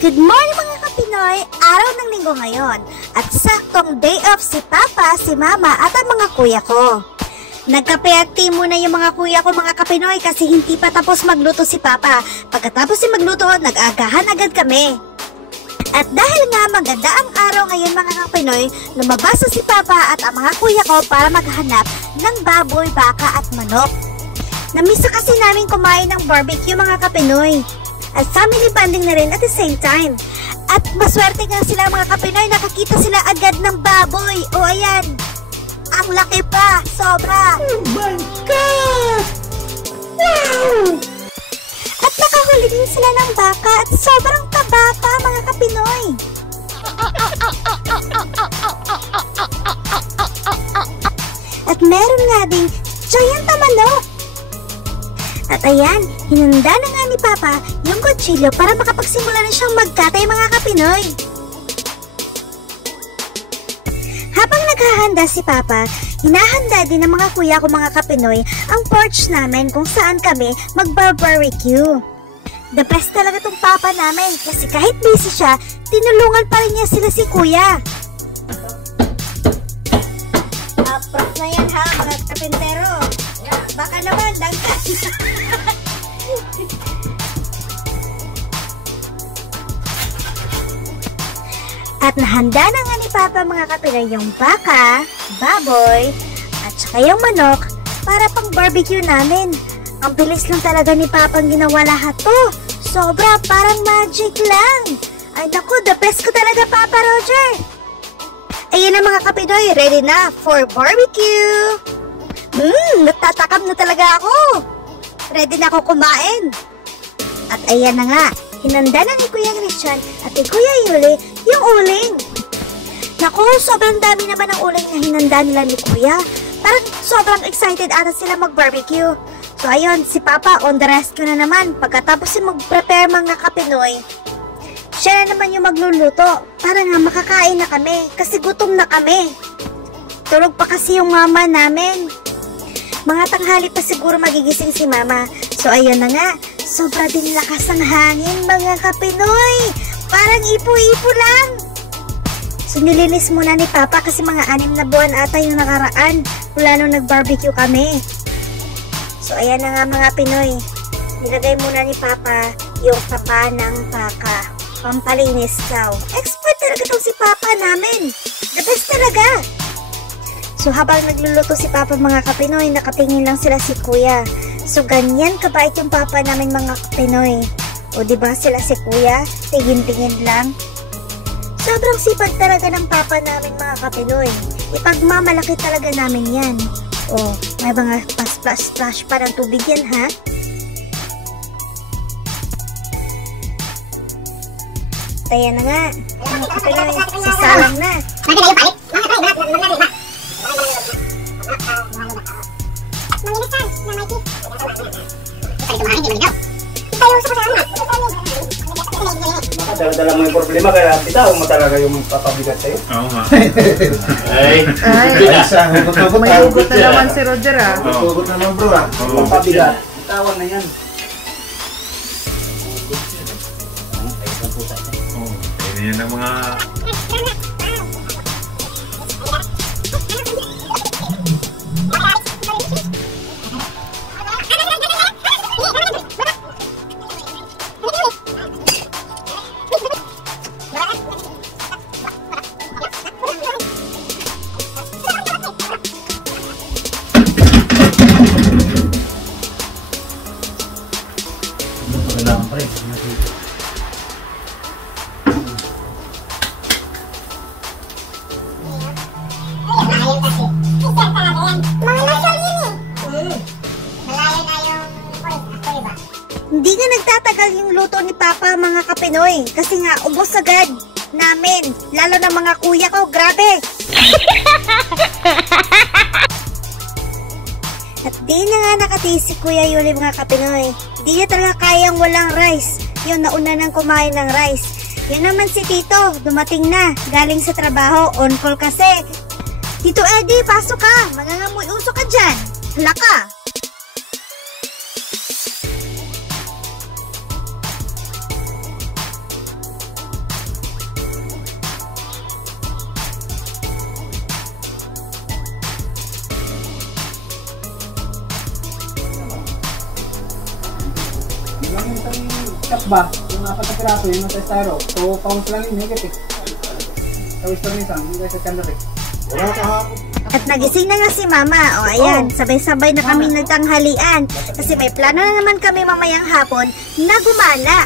Good morning mga kapinoy! Araw ng linggo ngayon at saktong day off si Papa, si Mama at ang mga kuya ko. Nagkape-tea muna yung mga kuya ko mga kapinoy kasi hindi pa tapos magluto si Papa. Pagkatapos si magluto, nag-agahan agad kami. At dahil nga maganda ang araw ngayon mga kapinoy, lumabas na si Papa at ang mga kuya ko para maghanap ng baboy, baka at manok. Namiss na kasi namin kumain ng barbecue mga kapinoy. At family bonding na rin at the same time. At maswerte nga sila mga kapinoy, nakakita sila agad ng baboy. O ayan, ang laki pa, sobra. Oh my God! Wow! At nakahuli din sila ng baka at sobrang taba pa mga kapinoy. At meron nga ding giant manok. At ayan, hinanda na nga ni Papa yung kutsilyo para makapagsimula na siyang magkatay mga kapinoy. Habang naghahanda si Papa, hinahanda din ng mga kuya ko mga kapinoy ang porch namin kung saan kami mag-barbecue. The best talaga tong Papa namin kasi kahit busy siya, tinulungan pa rin niya sila si kuya. Approach na yan ha mga kapintero. Baka naman, dangkas. At nahanda na nga ni Papa mga kapinoy yung baka, baboy, at saka yung manok para pang barbecue namin. Ang bilis lang talaga ni Papa ang ginawa lahat to. Sobra, parang magic lang. Ay naku, the best ko talaga Papa Roger. Ayan na mga kapinoy, ready na for barbecue. Natatakam na talaga ako. Ready na ako kumain. At ayan na nga, hinanda na ni Kuya Christian at ni Kuya Yuli yung uling. Naku, sobrang dami naman ang uling na hinanda nila ni Kuya. Parang sobrang excited ata sila mag-barbecue. So ayun, si Papa on the rescue na naman. Pagkatapos yung mag-prepare mga kapinoy, siya na naman yung magluluto para nga makakain na kami kasi gutom na kami. Tulog pa kasi yung mama namin. Mga tanghali pa siguro magigising si Mama. So ayun na nga, sobra din lakas ng hangin mga kapinoy. Parang ipo-ipo lang. So nilinis muna ni Papa kasi mga 6 na buwan ata yung nakaraan mula nung nag-barbecue kami. So ayan na nga mga Pinoy. Nilagay muna ni Papa yung tapa ng baka. Pampalinis daw. Expert talaga itong si Papa namin. The best talaga. So habang nagluluto si Papa mga kapinoy, nakatingin lang sila si Kuya. So ganyan kabait yung Papa namin mga kapinoy. O diba sila si Kuya, tingin-tingin lang. Sobrang sipag talaga ng Papa namin mga kapinoy. Ipagmamalaki talaga namin yan. O may mga splash pa ng tubig yan ha. Ayan na nga, mga kapinoy, sasalang na. Dala-dala mo yung problema kaya bitaw mo talaga yung papabigat sa'yo. Oo nga. Ay, may hugot na naman si Roger ah. Hugot na naman bro ah. Papabigat. Bitawan na yan. Yan ang mga... Hindi nga nagtatagal yung luto ni Papa mga kapinoy kasi nga ubos agad namin, lalo na mga kuya ko, grabe. At di na nga nakatiis si Kuya Yuli mga kapinoy. Di niya talaga kayang walang rice. Yung nauna nang kumain ng rice. Yun naman si Tito, dumating na, galing sa trabaho, on call kasi. Tito Eddie, pasok ka, mangangamoy usok ka dyan. Hala ka. yung isang kapba, yung 4 na piraso, yung nasa estaro. 2 pounds lang yung higit eh. Sa Western isang, yung sa Chandler eh. Wala kahapon. At nagising na nga si Mama. O ayan, sabay-sabay na kami nagtanghalian. Kasi may plano na naman kami mamayang hapon na gumala.